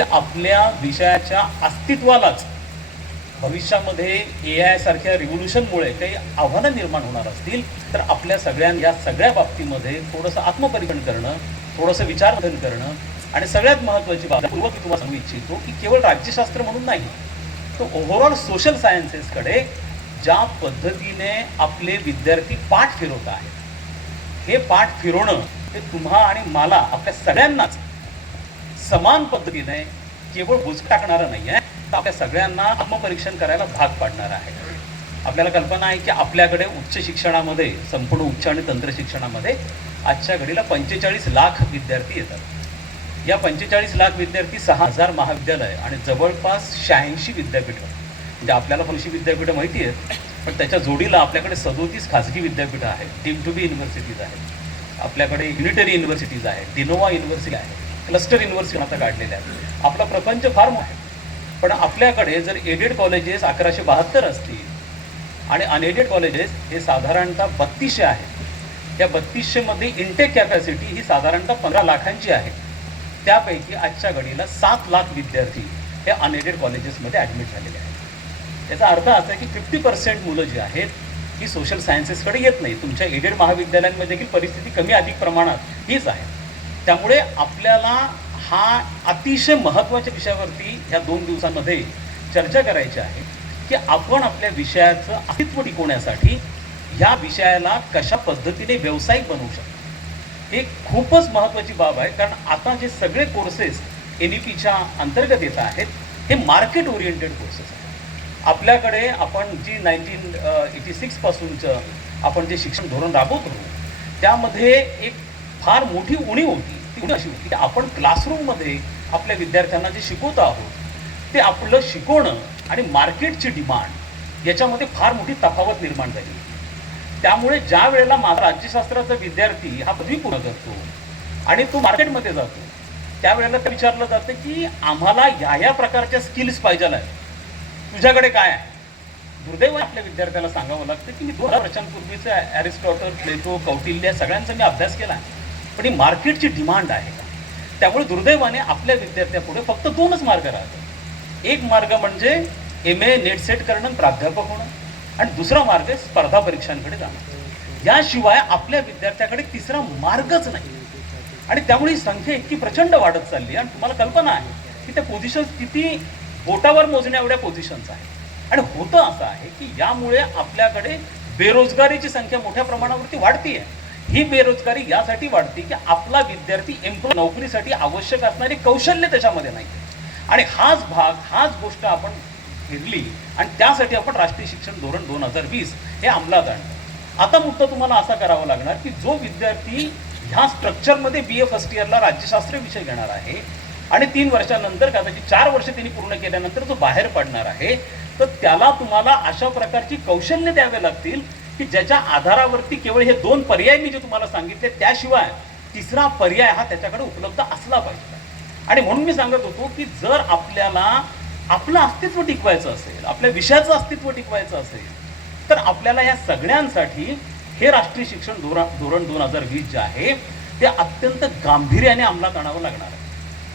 आपल्या विषयाच्या अस्तित्वालाच भविष्यामध्ये AI सारख्या रिव्होल्युशनमुळे काही आव्हानं निर्माण होणार असतील तर आपल्या या सगळ्या बाबतीमध्ये थोडंसं आत्मपरीक्षण करणं, थोडंसं विचारमंथन करणं आणि सगळ्यात महत्त्वाची बाब मी तुम्हाला सांगू इच्छितो की केवळ राज्यशास्त्र म्हणून नाही, तो ओव्हरऑल सोशल सायन्सेसकडे ज्या पद्धतीने आपले विद्यार्थी पाठ फिरवत आहेत, हे पाठ फिरवणं हे तुम्हा आणि मला आपल्या सगळ्यांनाच समान पद्धतीने केवळ बुजक टाकणारं नाही आहे, तर आपल्या सगळ्यांना आत्मपरीक्षण करायला भाग पाडणार आहे. आपल्याला कल्पना आहे की आपल्याकडे उच्च शिक्षणामध्ये, संपूर्ण उच्च आणि तंत्र शिक्षणामध्ये आजच्या घडीला 45 लाख विद्यार्थी येतात. या 45 लाख विद्यार्थी 6000 महाविद्यालय आणि जवळपास 86 विद्यापीठं, म्हणजे आपल्याला 80 विद्यापीठं माहिती आहेत, पण त्याच्या जोडीला आपल्याकडे 37 खाजगी विद्यापीठं आहेत, डीम टू बी युनिव्हर्सिटीज आहेत, आपल्याकडे युनिटरी युनिव्हर्सिटीज आहेत, डिनोवा युनिव्हर्सिटी आहे, क्लस्टर युनिव्हर्सिटी आता काढलेल्या आहेत. आपला प्रपंच फार मोठा आहे. पण आपल्याकडे जर एडेड कॉलेजेस 1172 असतील आणि अनएडेड कॉलेजेस हे साधारणतः 3200 आहेत. या 3200 मध्ये इंटेक कॅपॅसिटी ही साधारणतः 15 लाखांची आहे. त्यापैकी आजच्या घडीला 7 लाख विद्यार्थी हे अनएडेड कॉलेजेसमध्ये ॲडमिट झालेले आहेत. याचा अर्थ असा आहे की 50% मुलं जी आहेत ही सोशल सायन्सेसकडे येत नाही. तुमच्या एडेड महाविद्यालयांमध्ये देखील परिस्थिती कमी अधिक प्रमाणात हीच आहे. त्यामुळे आपल्याला हा अतिशय महत्त्वाच्या विषयावरती या 2 दिवसांमध्ये चर्चा करायची आहे की आपण आपल्या विषयाचं अस्तित्व टिकवण्यासाठी ह्या विषयाला कशा पद्धतीने व्यावसायिक बनवू शकतो. हे खूपच महत्त्वाची बाब आहे, कारण आता जे सगळे कोर्सेस NEPच्या अंतर्गत येत आहेत हे मार्केट ओरिएंटेड कोर्सेस आहेत. आपल्याकडे आपण जी 1986 पासूनचं आपण जे शिक्षण धोरण राबवत होतो त्यामध्ये एक फार मोठी उणीव होती. ती उणीव अशी होती की आपण क्लासरूममध्ये आपल्या विद्यार्थ्यांना जे शिकवत आहोत ते आपलं शिकवणं आणि मार्केटची डिमांड याच्यामध्ये फार मोठी तफावत निर्माण झाली. त्यामुळे ज्या वेळेला माझा राज्यशास्त्राचा विद्यार्थी हा पदवी पूर्ण करतो आणि तो मार्केटमध्ये जातो त्यावेळेला ते विचारलं जातं की आम्हाला या प्रकारच्या स्किल्स पाहिजे आहेत, तुझ्याकडे काय आहे. दुर्दैव आपल्या विद्यार्थ्याला सांगावं लागतं की मी 2000 वर्षांपूर्वीचे ॲरिस्टॉटल, प्लेटो, कौटिल्य सगळ्यांचा मी अभ्यास केला, पण ही मार्केटची डिमांड आहे का. त्यामुळे दुर्दैवाने आपल्या विद्यार्थ्यापुढे फक्त 2च मार्ग राहतात. एक मार्ग म्हणजे MA नेट सेट करणं, प्राध्यापक होणं, आणि दुसरा मार्ग आहे स्पर्धा परीक्षांकडे जाणं. याशिवाय आपल्या विद्यार्थ्याकडे तिसरा मार्गच नाही. आणि त्यामुळे ही संख्या इतकी प्रचंड वाढत चालली आणि तुम्हाला कल्पना आहे की त्या पोझिशन्स किती बोटावर मोजण्या एवढ्या पोझिशन्स आहेत. आणि होतं असं आहे की यामुळे आपल्याकडे बेरोजगारीची संख्या मोठ्या प्रमाणावरती वाढती आहे. ही बेरोजगारी यासाठी वाढते की आपला विद्यार्थी नोकरीसाठी आवश्यक असणारी कौशल्य त्याच्यामध्ये नाही. आणि हाच गोष्ट आपण फिरली आणि त्यासाठी आपण राष्ट्रीय शिक्षण धोरण 2020 हे अंमलात आणलं. आता मुद्दा तुम्हाला असा करावा लागणार की जो विद्यार्थी ह्या स्ट्रक्चरमध्ये BA फर्स्ट इयरला राज्यशास्त्र विषय घेणार आहे आणि 3 वर्षानंतर कदाचित 4 वर्ष त्यांनी पूर्ण केल्यानंतर जो बाहेर पडणार आहे, तर त्याला तुम्हाला अशा प्रकारची कौशल्य द्यावे लागतील की ज्याच्या आधारावरती केवळ हे 2 पर्याय मी जे तुम्हाला सांगितले त्याशिवाय तिसरा पर्याय हा त्याच्याकडे उपलब्ध असला पाहिजे. आणि म्हणून मी सांगत होतो की जर आपल्याला आपलं अस्तित्व टिकवायचं असेल, आपल्या विषयाचं अस्तित्व टिकवायचं असेल, तर आपल्याला या सगळ्यांसाठी हे राष्ट्रीय शिक्षण धोरण 2020 जे आहे ते अत्यंत गांभीर्याने अंमलात आणावं लागणार आहे.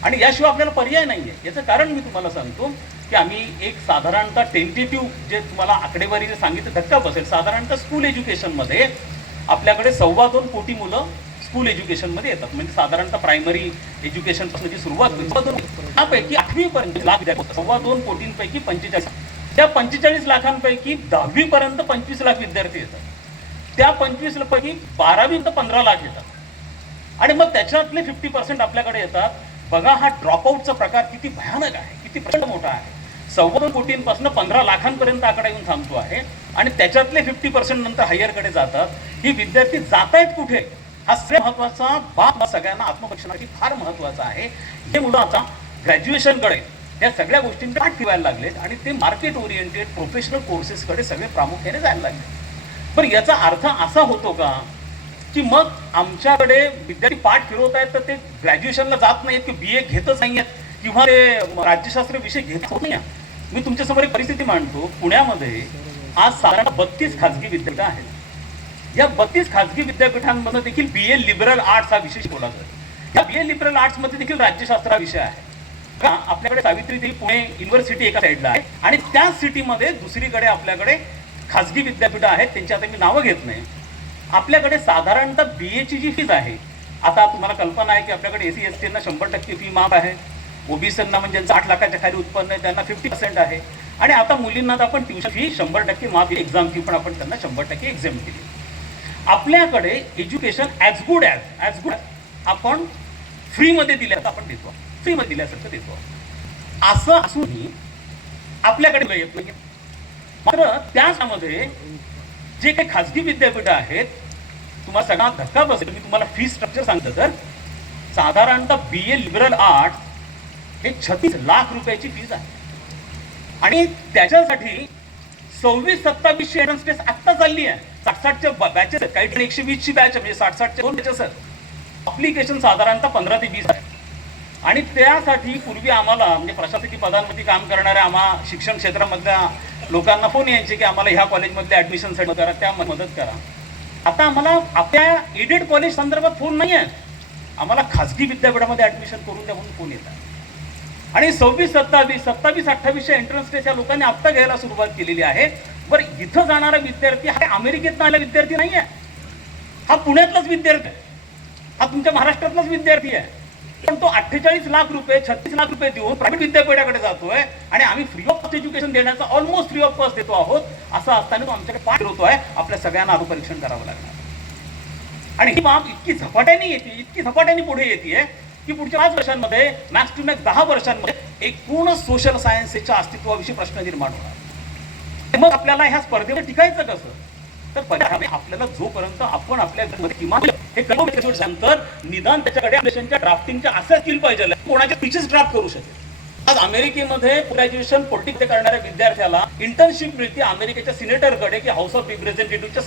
आणि याशिवाय आपल्याला पर्याय नाही आहे. याचं कारण मी तुम्हाला सांगतो की आम्ही एक साधारणतः टेंटेटिव्ह जे तुम्हाला आकडेवारी जे सांगितलं धक्का बसेल, साधारणतः स्कूल एज्युकेशनमध्ये आपल्याकडे 2.25 कोटी मुलं स्कूल एज्युकेशनमध्ये येतात. म्हणजे साधारणतः प्रायमरी एज्युकेशनपासून जी सुरुवात होईल त्यापैकी 8वी पर्यंत लाख विद्यार्थी, 2.25 कोटींपैकी 45, त्या 45 लाखांपैकी 10वी पर्यंत 25 लाख विद्यार्थी येतात. त्या 25 पैकी 12वी तर 15 लाख येतात. आणि मग त्याच्यातले 50% आपल्याकडे येतात. बघा हा ड्रॉपआउटचा प्रकार किती भयानक आहे, किती प्रचंड मोठा आहे. 2.25 कोटींपासून 15 लाखांपर्यंत आकडा येऊन थांबतो आहे. आणि त्याच्यातले 50% नंतर हायरकडे जातात. ही विद्यार्थी जात आहेत कुठे, हा सगळ्यात महत्त्वाचा बाब सगळ्यांना आत्मपरीक्षणासाठी फार महत्त्वाचा आहे. हे मुलं आता ग्रॅज्युएशनकडे या सगळ्या गोष्टींकडे पाठ ठेवायला लागलेत आणि ते मार्केट ओरिएंटेड प्रोफेशनल कोर्सेसकडे सगळे प्रामुख्याने जायला लागले. पण याचा अर्थ असा होतो का की मग आमच्याकडे विद्यार्थी पाठ फिरवत आहेत तर ते ग्रॅज्युएशनला जात नाहीत की BA घेतच नाही आहेत किंवा ते राज्यशास्त्र विषय घेत होत नाही. मी तुमच्यासमोर एक परिस्थिती मांडतो. पुण्यामध्ये आज साधारण 32 खाजगी विद्यापीठं आहेत. या 32 खाजगी विद्यापीठांमध्ये देखील BA लिबरल आर्ट्स हा विषय शिकवला जातो. या BA लिबरल आर्ट्समध्ये देखील राज्यशास्त्र हा विषय आहे. का आपल्याकडे सावित्रीदेवी पुणे युनिव्हर्सिटी एका साईडला आहे आणि त्याच सिटीमध्ये दुसरीकडे आपल्याकडे खाजगी विद्यापीठं आहेत, त्यांची आता मी नावं घेत नाही. आपल्याकडे साधारणतः BA ची जी फीज आहे, आता तुम्हाला कल्पना आहे की आपल्याकडे SC ST ना 100% फी माफ आहे, ओबीसींना म्हणजे ज्यांचं 8 लाखाच्या खाली उत्पन्न आहे त्यांना 50% आहे, आणि आता मुलींना तर आपण ट्युशन फी 100% माफ, एक्झाम फी पण आपण त्यांना 100% एक्झाम केली. आपल्याकडे एज्युकेशन ॲज गुड आपण फ्रीमध्ये दिल्याचं आपण देतो, फ्रीमध्ये दिल्यासारखं देतो. असं असूनही आपल्याकडे येत नाही. मात्र त्यामध्ये जे काही खाजगी विद्यापीठं आहेत, तुम्हाला सगळा धक्का बसेल. मी तुम्हाला फी स्ट्रक्चर सांगतो तर साधारणतः BA लिबरल आर्ट हे 36 लाख रुपयाची फीज आहे आणि त्याच्यासाठी 26-27 ची एंट्रन्स टेस्ट आत्ता चालली आहे. 60-60च्या बॅचेस आहेत, काही 120 ची बॅच म्हणजे 60-60च्या 2 बॅचेस आहेत. अप्लिकेशन साधारणतः 15 ते 20 आहे आणि त्यासाठी पूर्वी आम्हाला म्हणजे प्रशासकीय पदांवरती काम करणाऱ्या शिक्षण क्षेत्रामधल्या लोकांना फोन यायचे की आम्हाला ह्या कॉलेजमधल्या ॲडमिशनसाठी करा, त्या मदत करा. आता आम्हाला आपल्या एडेड कॉलेज संदर्भात फोन नाही आहे, आम्हाला खाजगी विद्यापीठामध्ये ॲडमिशन करून द्या म्हणून फोन येतात. आणि 27-28 एंट्रन्स टेस्ट या लोकांनी आत्ता घ्यायला सुरुवात केलेली आहे. बरं, इथं जाणारा विद्यार्थी हा अमेरिकेतनं आलेला विद्यार्थी नाही आहे, हा पुण्यातलाच विद्यार्थी आहे, हा तुमच्या महाराष्ट्रातलाच विद्यार्थी आहे. पण तो 36 लाख रुपये देऊन प्रायव्हेट विद्यापीठाकडे जातोय आणि आम्ही फ्री ऑफ कॉस्ट एज्युकेशन देण्याचा ऑलमोस्ट फ्री ऑफ कॉस्ट देतो आहोत. असं असताना तो आमच्याकडे पाठ होतोय. आपल्या सगळ्यांना आत्मपरीक्षण करावं लागणार आणि ही बाब इतकी झपाट्याने पुढे येते की पुढच्या 5 वर्षांमध्ये मॅक्स टू मॅक्स 10 वर्षांमध्ये एकूण सोशल सायन्सच्या अस्तित्वाविषयी प्रश्न निर्माण होणार. मग आपल्याला ह्या स्पर्धेवर टिकायचं कसं? तर आपल्याला जोपर्यंत आपण आपल्या किमान हे नंतर निदान त्याच्याकडे ड्राफ्टिंगच्या अशा स्किल पाहिजे, कोणाच्या पिचेस ड्राफ्ट करू शकेल. आज अमेरिकेमध्ये ग्रॅज्युएशन पॉलिटिक्स करणाऱ्या विद्यार्थ्याला इंटर्नशिप मिळते अमेरिकेच्या सिनेटरकडे की हाऊस ऑफ रिप्रेझेंटेटिव्हच्या